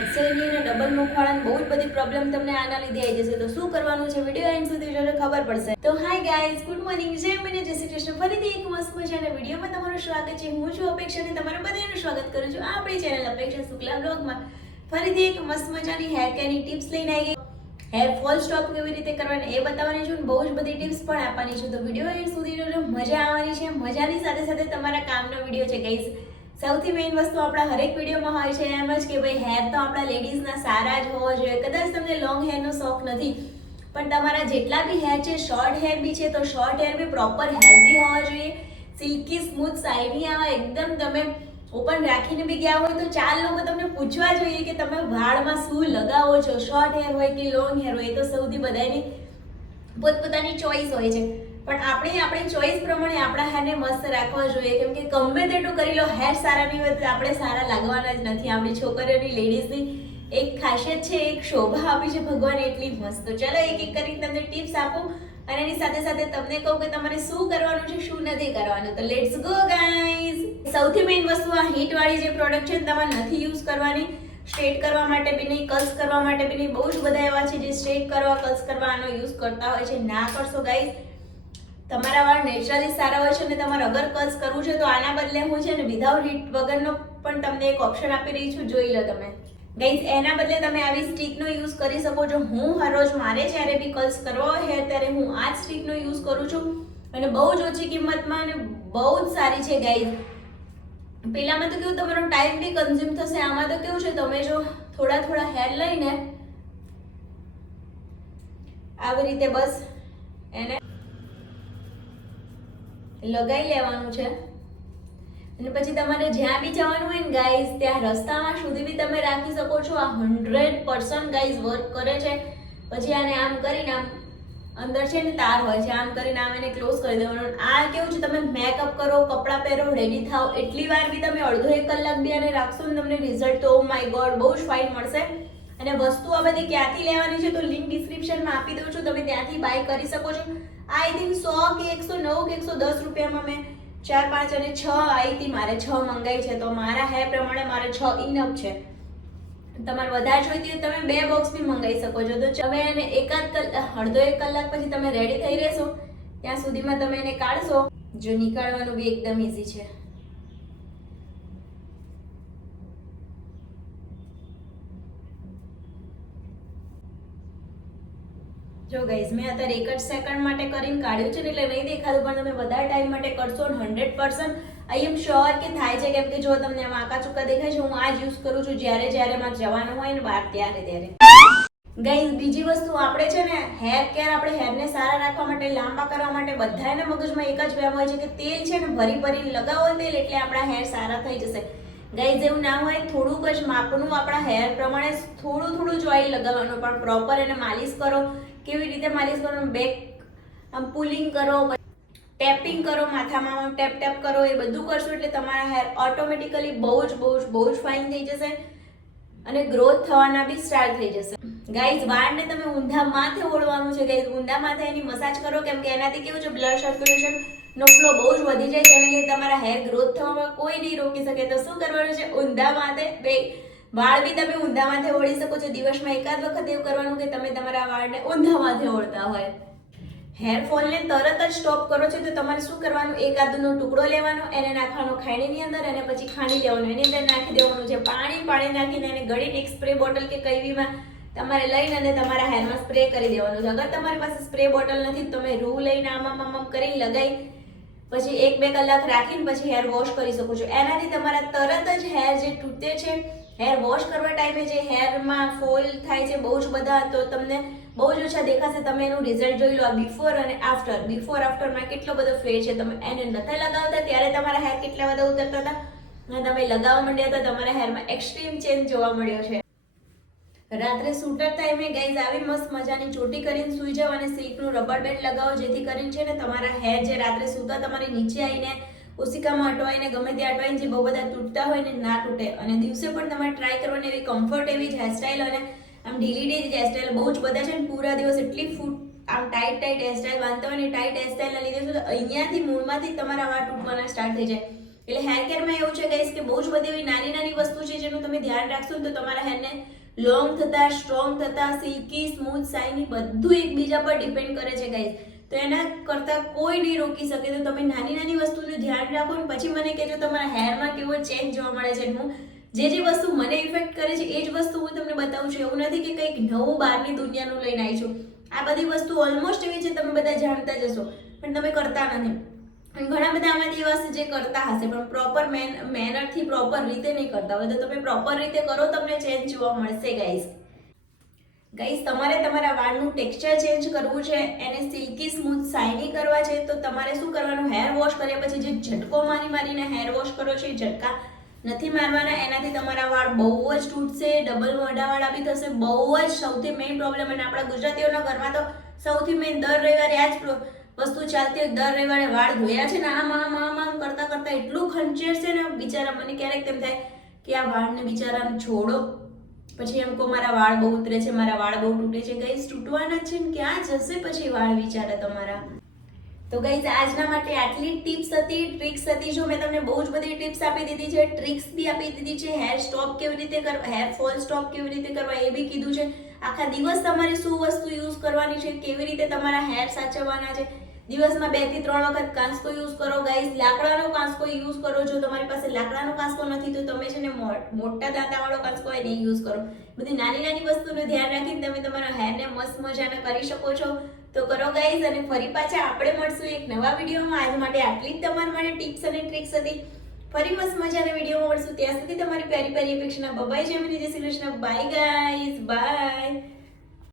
વધશે નહીં અને ડબલ મુખવાળાની બહુ જ બધી પ્રોબ્લેમ તમને આના લીધે આવી જશે. તો શું કરવાનું છે વિડીયો એન્ડ સુધી જોજો ખબર પડશે. તો હાય ગાઈઝ, ગુડ મોર્નિંગ, જય મને જય શ્રી કૃષ્ણ. ફરીથી એક મસ્ત મજાના વિડીયોમાં તમારું સ્વાગત છે. હું છું અપેક્ષા અને તમારું બધાનું સ્વાગત કરું છું આપણી ચેનલ અપેક્ષા શુક્લા બ્લોગમાં. ફરીથી એક મસ્ત મજાની હેર કેરની ટિપ્સ લઈને આવી ગઈ. હેર ફોલ સ્ટોપ કેવી રીતે કરવાના એ બતાવવાની છું, બહુ જ બધી ટિપ્સ પણ આપવાની છું. તો વિડીયો એન્ડ સુધી જોજો, મજા આવવાની છે. મજાની સાથે સાથે તમારા કામનો વિડીયો છે ગાઈઝ. સૌથી મેઇન વસ્તુ આપણા હરેક વિડીયોમાં હોય છે એમ જ કે ભાઈ હેર તો આપણા લેડીઝના સારા જ હોવા જોઈએ. કદાચ તમને લોંગ હેરનો શોખ નથી પણ તમારા જેટલા બી હેર છે, શોર્ટ હેર બી છે, તો શોર્ટ હેર બી પ્રોપર હેલ્ધી હોવા જોઈએ. સિલ્કી સ્મૂથ શાઇની આવા એકદમ તમે ઓપન રાખીને બી ગયા હોય તો ચાર લોકો તમને પૂછવા જોઈએ કે તમે વાળમાં શું લગાવો છો, શોર્ટ હેર હોય કે લોંગ હેર હોય. તો સૌથી બધાની પોતપોતાની ચોઈસ હોય છે પણ આપણે આપણી ચોઈસ પ્રમાણે આપણા હેરને મસ્ત રાખવા જોઈએ. કેમ કે ગમે તેટલું કરી લો, હેર સારા નહીં હોય તો આપણે સારા લાગવાના જ નથી. આપણી છોકરીઓની લેડીઝની એક ખાસિયત છે, એક શોભા આપી છે ભગવાન એટલી મસ્ત. તો ચલો એક એક કરીને તમને ટિપ્સ આપું અને એની સાથે સાથે તમને કહું કે તમારે શું કરવાનું છે, શું નથી કરવાનું. તો લેટ્સ ગો ગાઈઝ. સૌથી મેઇન વસ્તુ આ હીટ વાળી જે પ્રોડક્ટ છે તમારે નથી યુઝ કરવાની. સ્ટ્રેટ કરવા માટે બી નહીં, કર્લ્સ કરવા માટે બી નહીં. બહુ જ બધા એવા છે જે સ્ટ્રેટ કરવા, કર્લ્સ કરવા આનો યુઝ કરતા હોય છે. ના કરશો ગાઈઝ. તમારા વાળ નેચરલી સારા હોય છે અને તમારે અગર કર્લ્સ કરવું છે તો આના બદલે હું છે ને વિધાઉટ હીટ વગરનો પણ તમને એક ઓપ્શન આપી રહી છું, જોઈ લો તમે ગાઈઝ. એના બદલે તમે આવી સ્ટીકનો યુઝ કરી શકો છો. હું હર રોજ મારે જ્યારે બી કર્લ્સ કરવા હોય ત્યારે હું આ જ સ્ટીકનો યુઝ કરું છું અને બહુ જ ઓછી કિંમતમાં અને બહુ જ સારી છે ગાઈઝ. પેલામાં તો કેવું તમારો ટાઈમ બી કન્ઝ્યુમ થશે, આમાં તો કેવું છે તમે જો થોડા થોડા હેર લઈને આવી રીતે બસ એને લગાઈ લેવાનું છે અને પછી તમારે જ્યાં બી જવાનું હોય ને ગાઈઝ ત્યાં રસ્તામાં સુધી બી તમે રાખી શકો છો. આ 100% ગાઈઝ વર્ક કરે છે. પછી આને આમ કરીને આમ અંદર છે ને તાર હોય છે, આમ કરીને આમ એને ક્લોઝ કરી દેવાનું. આ કેવું છે તમે મેકઅપ કરો, કપડાં પહેરો, રેડી થાવ, એટલી વાર બી તમે અડધો એક કલાક બી આને રાખશો ને તમને રિઝલ્ટ તો ઓ માય ગોડ બહુ જ ફાઇન મળશે. અને વસ્તુ આ બધી ક્યાંથી લેવાની છે તો લિંક ડિસ્ક્રિપ્શનમાં આપી દઉં છું, તમે ત્યાંથી બાય કરી શકો છો. આઈ થિંક 100 કે 109 કે 110 રૂપિયામાં મેં 4, 5 અને 6 આવી હતી. મારે 6 મંગાઈ છે તો મારા હેર પ્રમાણે મારે 6 ઇનફ છે. તમારે વધારે જોઈતી હોય તમે 2 બોક્સ બી મંગાવી શકો છો. તો તમે એને અડધો એક કલાક પછી તમે રેડી થઈ રહેશો ત્યાં સુધીમાં તમે એને કાઢશો. જો નીકાળવાનું બી એકદમ ઈઝી છે. જો ગાઈઝ મેં અત્યારે 1 જ સેકન્ડ માટે કરીને કાઢ્યું છે એટલે નહીં દેખાતું, પણ તમે વધારે ટાઈમ માટે કરશો 100% આઈ એમ શ્યોર કે થાય છે. કેમ કે જો તમને આમાં આકા ચુકા દેખાય છે, હું આ જ યુઝ કરું છું જ્યારે મારે જવાનું હોય ને બહાર ત્યારે. ગાઈઝ બીજી વસ્તુ આપણે છે ને હેર કેર, આપણે હેરને સારા રાખવા માટે, લાંબા કરવા માટે બધાના મગજમાં એક જ વહેમ હોય છે કે તેલ છે ને ભરી લગાવો તેલ એટલે આપણા હેર સારા થઈ જશે. ગાઈઝ એવું ના હોય, થોડુંક જ માપનું આપણા હેર પ્રમાણે થોડું જ ઓઇલ લગાવવાનું, પણ પ્રોપર એને માલિશ કરો. કેવી રીતે માલિશ કરો? બેક આમ પુલિંગ કરો, ટેપિંગ કરો, માથામાં ટેપ કરો, એ બધું કરશો એટલે તમારા હેર ઓટોમેટિકલી બહુ જ ફાઇન થઈ જશે અને ગ્રોથ થવાના બી સ્ટાર્ટ થઈ જશે. ગાઈઝ વાળને તમે ઊંધા માથે ઓળવાનું છે ગાઈઝ. ઊંધા માથે એની મસાજ કરો, કેમ કે એનાથી કેવું છે બ્લડ સર્ક્યુલેશન નો ફ્લો બહુ જ વધી જાય, જેને લીધે તમારા હેર ગ્રોથ થવામાં કોઈ નહીં રોકી શકે. તો શું કરવાનું છે? ઊંધા માથે વાળ બી તમે ઊંધા માથે ઓળી શકો છો. દિવસમાં એકાદ વખત એવું કરવાનું કે તમે તમારા વાળને ઊંધા માથે ઓળતા હોય. હેર ફોલને તરત જ સ્ટોપ કરો છો તો તમારે શું કરવાનું? એક આદુનો ટુકડો લેવાનો, એને નાખવાનો ખાંડની અંદર અને પછી ખાંડી લેવાનું, એની અંદર નાખી દેવાનું છે પાણી નાખીને એને ગળીને એક સ્પ્રે બોટલ કે કઈવીમાં તમારે લઈને અને તમારા હેરમાં સ્પ્રે કરી દેવાનું છે. અગર તમારી પાસે સ્પ્રે બોટલ નથી તો તમે રૂ લઈને આમ કરીને લગાવી પછી 1-2 કલાક રાખીને પછી હેર વોશ કરી શકો છો. એનાથી તમારા તરત જ હેર જે તૂટે છે, હેર વોશ કરવા ટાઈમે જે હેરમાં ફોલ થાય છે બહુ જ બધા, તો તમને બહુ જ ઓછા દેખાશે. તમે એનું રિઝલ્ટ જોઈ લો. આ બિફોર અને આફ્ટરમાં કેટલો બધો ફેર છે. તમે એને નથી લગાવતા ત્યારે તમારા હેર કેટલા બધા ઉતરતા હતા અને તમે લગાવવા માંડ્યા હતા તમારા હેરમાં એક્સ્ટ્રીમ ચેન્જ જોવા મળ્યો છે. રાત્રે સૂટર ટાઈમે ગાઈઝ આવી મસ્ત મજાની ચોટી કરીને સૂઈ જાવ અને સિલ્કનું રબર બેન્ડ લગાવો, જેથી કરીને છે ને તમારા હેર જે રાત્રે સૂતા તમારી નીચે આવીને ઓશિકામાં અટવાઈને ગમે તે અટવાઈને જે બહુ બધા તૂટતા હોય ને ના તૂટે. અને દિવસે પણ તમારે ટ્રાય કરવાની એવી કમ્ફર્ટ એવી જ હેરસ્ટાઈલ અને આમ ઢીલી હેરસ્ટાઈલ બહુ જ બધા છે ને પૂરા દિવસ એટલી આમ ટાઈટ હેરસ્ટાઈલ બાંધતા હોય ને ટાઈટ હેરસ્ટાઈલના લીધે શું અહીંયાથી મૂળમાંથી તમારા વાળ તૂટવાના સ્ટાર્ટ થઈ જાય. એટલે હેર કેરમાં એવું છે ગાઈસ કે બહુ જ બધી એવી નાની નાની વસ્તુ છે જેનું તમે ધ્યાન રાખશો ને તો તમારા હેરને લોંગ થતા, સ્ટ્રોંગ થતા, સિલ્કી, સ્મૂથ, શાઇની બધું એકબીજા પર ડિપેન્ડ કરે છે ગાઈસ. તો એના કરતાં કોઈ નહીં રોકી શકે. તો તમે નાની નાની વસ્તુનું ધ્યાન રાખો ને પછી મને કહેજો તમારા હેરમાં કેવો ચેન્જ જોવા મળે છે. હું જે વસ્તુ મને ઇફેક્ટ કરે છે એ જ વસ્તુ હું તમને બતાવું છું. એવું નથી કે કંઈક નવું બહારની દુનિયાનું લઈને આવી છું. આ બધી વસ્તુ ઓલમોસ્ટ એવી છે, તમે બધા જાણતા જ હશો પણ તમે કરતા નથી. અને ઘણા બધા આમાંથી એવા છે જે કરતા હશે પણ પ્રોપર મેનરથી પ્રોપર રીતે નહીં કરતા હોય. તો તમે પ્રોપર રીતે કરો, તમને ચેન્જ જોવા મળશે ગાઈસ. તમારે તમારા વાળનું ટેક્સચર ચેન્જ કરવું છે, એને સિલ્કી, સ્મૂથ, શાઇની કરવા છે તો તમારે શું કરવાનું, હેર વોશ કર્યા પછી જે ઝટકો મારીને હેર વોશ કરો છો એ ઝટકા નથી મારવાના. એનાથી તમારા વાળ બહુ જ તૂટશે, ડબલ મોઢાવાળા બી થશે. બહુ જ સૌથી મેઇન પ્રોબ્લેમ, અને આપણા ગુજરાતીઓના ઘરમાં તો સૌથી મેઇન દર રવિવારે આ જ વસ્તુ ચાલતી હોય. દર રવિવારે વાળ ધોયા છે ને આમ કરતા એટલું ખંચેર છે ને બિચારા. મને ક્યારેક તેમ થાય કે આ વાળને બિચારાને છોડો. પછી એમ કહો મારા વાળ બહુ ઉતરે છે, મારા વાળ બહુ તૂટે છે. ગાઈસ તૂટવાના છે ને ક્યાં જશે પછી વાળ બિચારા તમારા. તો ગાઈસ આજના માટે આટલી ટિપ્સ હતી, ટ્રિક્સ હતી. જો મેં તમને બહુ જ બધી ટિપ્સ આપી દીધી છે, ટ્રિક્સ બી આપી દીધી છે. હેર સ્ટોપ કેવી રીતે કરવા, હેર ફોલ સ્ટોપ કેવી રીતે કરવા એ બી કીધું છે. આખા દિવસ તમારે શું વસ્તુ યુઝ કરવાની છે, કેવી રીતે તમારા હેર સાચવવાના છે. દિવસમાં 2 થી 3 વખત કાંસકો યુઝ કરો ગાઈસ. લાકડાનો કાંસકો યુઝ કરો. જો તમારી પાસે લાકડાનો કાંસકો નથી તો તમે છે ને મોટા દાંતાવાળો કાંસકો હોય ને યુઝ કરો. બધી નાની નાની વસ્તુનું ધ્યાન રાખીને તમે તમારા હેરને મસ્ત મજાના કરી શકો છો. તો કરો ગાઈસ, અને ફરી પાછા આપણે મળશું એક નવા વિડીયોમાં. આજ માટે આટલી જ તમારા માટે ટિપ્સ અને ટ્રિક્સ હતી. ફરી મસ્ત મજાના વિડીયોમાં મળશું. ત્યાં સુધી તમારી પ્યારી પ્યારી અપેક્ષાના બબાઈ જય Shri Krishna. Bye guys, by.